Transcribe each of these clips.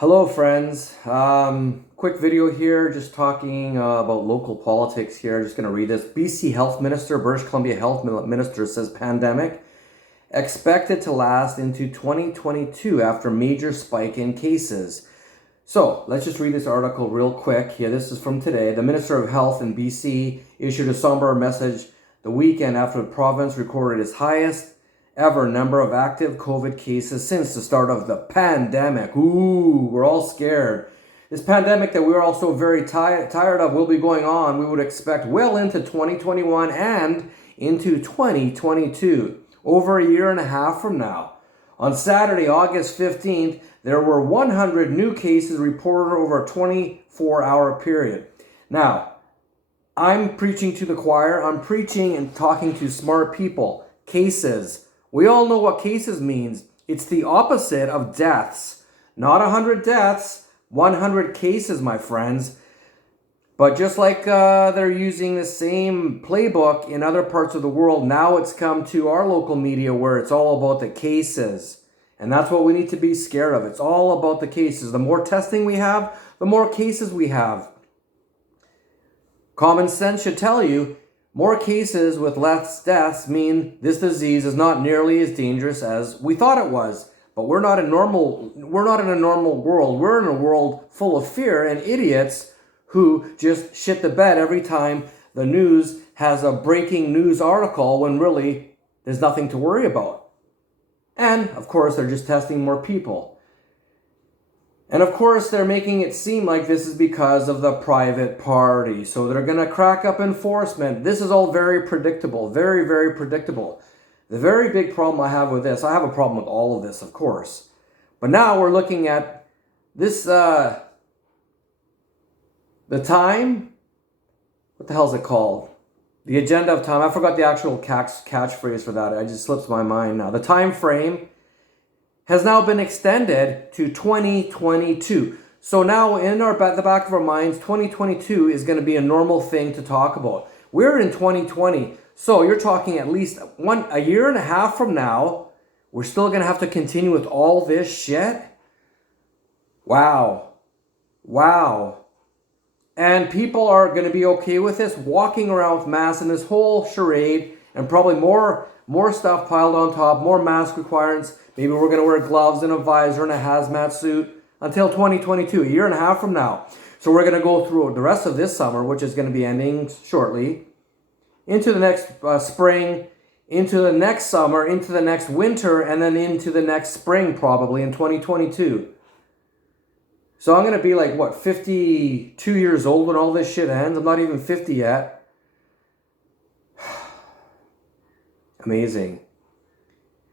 Hello friends, quick video here just talking about local politics here. Just going to read this. BC Health Minister, British Columbia Health Minister says pandemic expected to last into 2022 after major spike in cases. So let's just read this article real quick here. This is from today. The Minister of Health in BC issued a somber message the weekend after the province recorded its highest ever number of active COVID cases since the start of the pandemic. Ooh, we're all scared. This pandemic that we're all so very tired of will be going on, we would expect, well into 2021 and into 2022, over a year and a half from now. On Saturday, August 15th, there were 100 new cases reported over a 24-hour period. Now, I'm preaching to the choir. I'm preaching and talking to smart people. Cases. We all know what cases means. It's the opposite of deaths. Not 100 deaths, 100 cases, my friends. But just like they're using the same playbook in other parts of the world, now it's come to our local media where it's all about the cases. And that's what we need to be scared of. It's all about the cases. The more testing we have, the more cases we have. Common sense should tell you more cases with less deaths mean this disease is not nearly as dangerous as we thought it was. But we're not in a normal world. We're in a world full of fear and idiots who just shit the bed every time the news has a breaking news article when really there's nothing to worry about. And of course, they're just testing more people. And of course, they're making it seem like this is because of the private party. So they're going to crack up enforcement. This is all very predictable. Very, very predictable. The very big problem I have with this, I have a problem with all of this, of course. But now we're looking at this, the time, what the hell is it called? The agenda of time. I forgot the actual catchphrase for that. It just slips my mind now. The time frame has now been extended to 2022. So now in the back of our minds, 2022 is going to be a normal thing to talk about. We're in 2020. So you're talking at least a year and a half from now, we're still going to have to continue with all this shit? Wow. Wow. And people are going to be okay with this, walking around with masks and this whole charade, and probably more stuff piled on top, more mask requirements. Maybe we're going to wear gloves and a visor and a hazmat suit until 2022, a year and a half from now. So we're going to go through the rest of this summer, which is going to be ending shortly, into the next spring, into the next summer, into the next winter, and then into the next spring probably in 2022. So I'm going to be like, 52 years old when all this shit ends? I'm not even 50 yet. Amazing.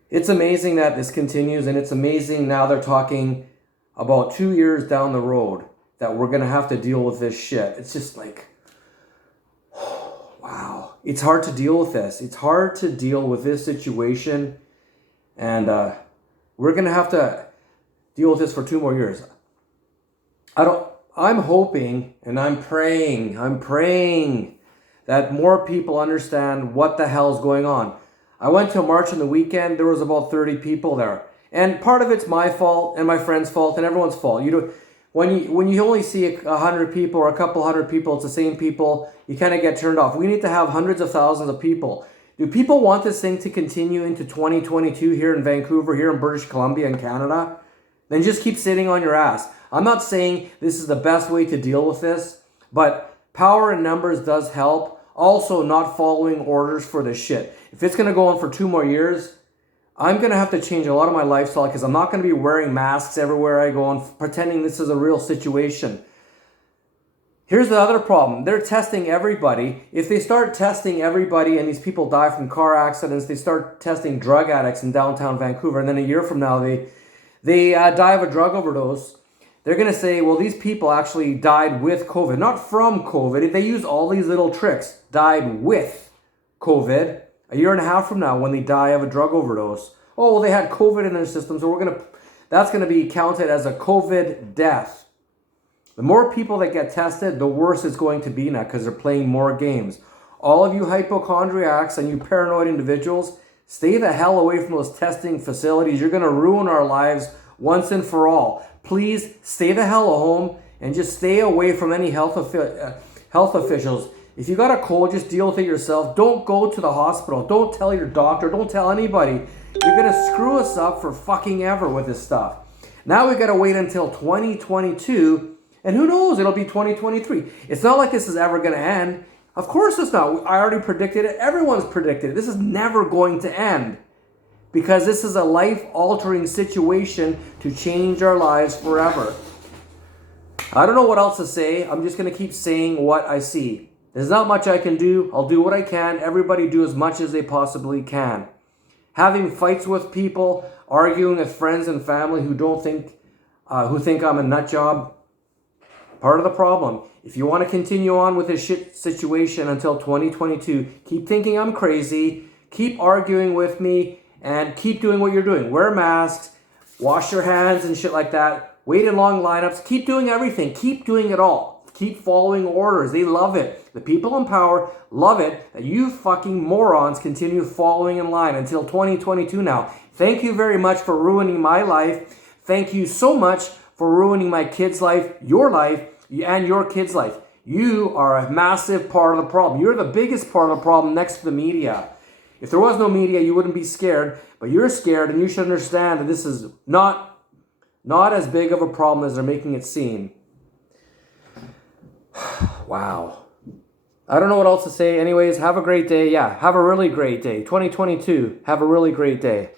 It's amazing that this continues, and it's amazing now they're talking about 2 years down the road that we're going to have to deal with this shit. It's just like, wow. It's hard to deal with this. It's hard to deal with this situation, and we're going to have to deal with this for 2 more years. I'm hoping and I'm praying that more people understand what the hell is going on. I went to a march on the weekend. There was about 30 people there. And part of it's my fault and my friend's fault and everyone's fault. When you only see 100 people or a couple hundred people, it's the same people, you kind of get turned off. We need to have hundreds of thousands of people. Do people want this thing to continue into 2022 here in Vancouver, here in British Columbia and Canada? Then just keep sitting on your ass. I'm not saying this is the best way to deal with this, but power in numbers does help. Also, not following orders for this shit. If it's going to go on for 2 more years, I'm going to have to change a lot of my lifestyle because I'm not going to be wearing masks everywhere I go and pretending this is a real situation. Here's the other problem. They're testing everybody. If they start testing everybody and these people die from car accidents, they start testing drug addicts in downtown Vancouver, and then a year from now they die of a drug overdose, they're going to say, well, these people actually died with COVID, not from COVID. They use all these little tricks. Died with COVID. A year and a half from now when they die of a drug overdose. Oh, well, they had COVID in their system, so that's going to be counted as a COVID death. The more people that get tested, the worse it's going to be now because they're playing more games. All of you hypochondriacs and you paranoid individuals, stay the hell away from those testing facilities. You're going to ruin our lives once and for all. please stay the hell at home and just stay away from any health officials. If you got a cold, just deal with it yourself. Don't go to the hospital. Don't tell your doctor. Don't tell anybody. You're going to screw us up for fucking ever with this stuff. Now we got to wait until 2022, and who knows, it'll be 2023. It's not like this is ever going to end. Of course it's not. I already predicted it. Everyone's predicted it. This is never going to end because this is a life-altering situation to change our lives forever. I don't know what else to say. I'm just going to keep saying what I see. There's not much I can do. I'll do what I can. Everybody do as much as they possibly can. Having fights with people, arguing with friends and family who think I'm a nut job, part of the problem. If you want to continue on with this shit situation until 2022, keep thinking I'm crazy, keep arguing with me, and keep doing what you're doing. Wear masks, wash your hands and shit like that. Wait in long lineups. Keep doing everything. Keep doing it all. Keep following orders. They love it. The people in power love it that you fucking morons continue following in line until 2022 now. Thank you very much for ruining my life. Thank you so much for ruining my kid's life, your life, and your kid's life. You are a massive part of the problem. You're the biggest part of the problem next to the media. If there was no media, you wouldn't be scared, but you're scared, and you should understand that this is not as big of a problem as they're making it seem. Wow. I don't know what else to say. Anyways, have a great day. Yeah, have a really great day. 2022, have a really great day.